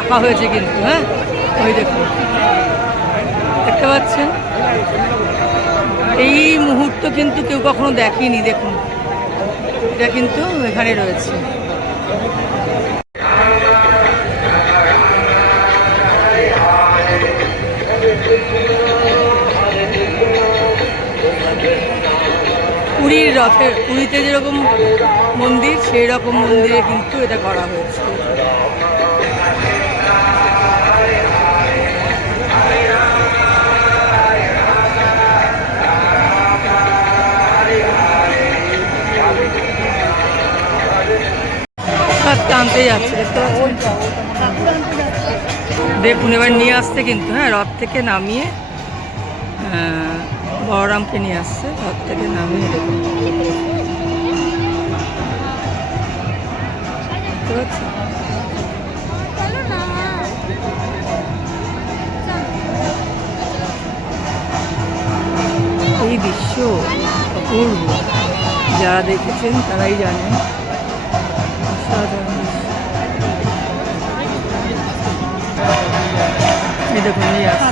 রাখা হয়েছে কিন্তু হ্যাঁ? ওই দেখুন। দেখতে পাচ্ছেন? এই মুহূর্ত কিন্তু কেউ কখনো দেখেনি, দেখুন। এটা কিন্তু এখানে রয়েছে। পুরীর রথের, পুরীতে যেরকম মন্দির, সেই রকম মন্দিরে কিন্তু এটা করা হয়েছে। টানতে যাচ্ছে দেখুন, এবার নিয়ে আসছে কিন্তু হ্যাঁ রথ থেকে নামিয়ে বড়রামকে নিয়ে আসছে, রথ থেকে নামিয়ে দেখুন। এই দৃশ্য অপূর্ব। যারা দেখেছেন তারাই জানেন। অসাধারণ। এই দেখুন নিয়ে আসছে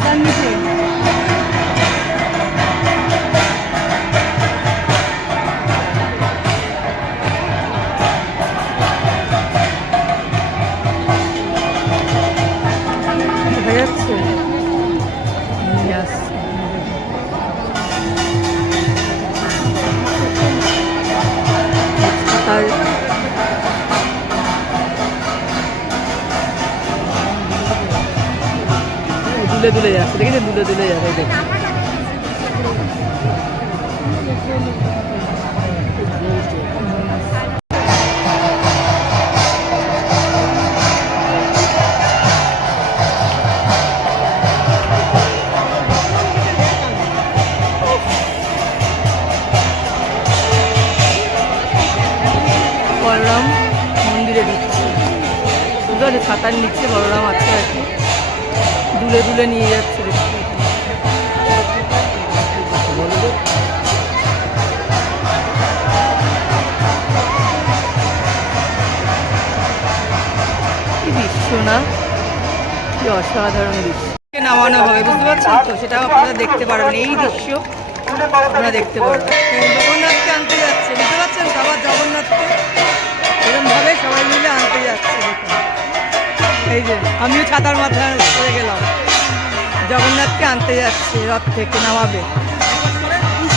দেখা দুলে দুলে যাচ্ছে দেখেছেন দুলে দুলে যাচ্ছে দেখুন বলরাম মন্দিরে দিচ্ছে বুঝতে পারছি ছাতার নিচে বলরাম আছে আর কি দুলে দুলে নিয়ে যাচ্ছে না? কি অসাধারণ নামানো বুঝতে পারছেন তো? আপনারা দেখতে পারবেন। এই দৃশ্য আপনারা দেখতে পারবেন। আমিও ছাতার মাথায় পড়ে গেলাম। জগন্নাথকে আনতে যাচ্ছে, রথ থেকে নামাবে?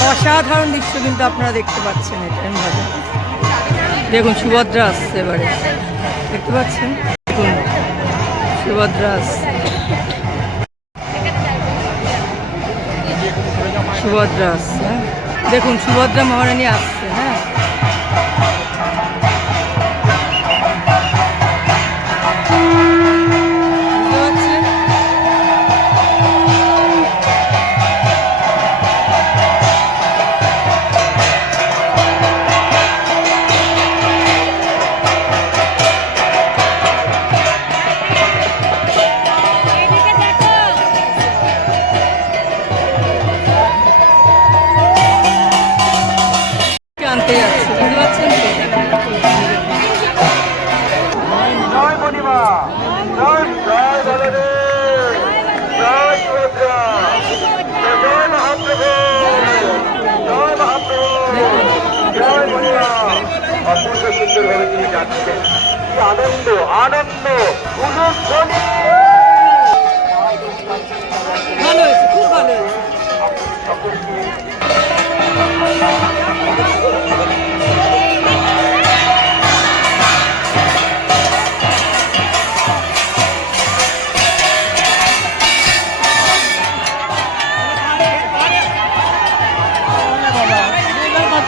অসাধারণ দৃশ্য কিন্তু আপনারা দেখতে পাচ্ছেন এটা এরমভাবে দেখুন, সুভদ্রা আসছে এবারে। দেখতে পাচ্ছেন? দেখুন, সুভদ্রা আসছে। সুভদ্রা আসছে হ্যাঁ? দেখুন, সুভদ্রা মহারানী আসছে। 같은데 아남도 아남도 우승권이 나는 스쿠가는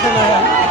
Yeah.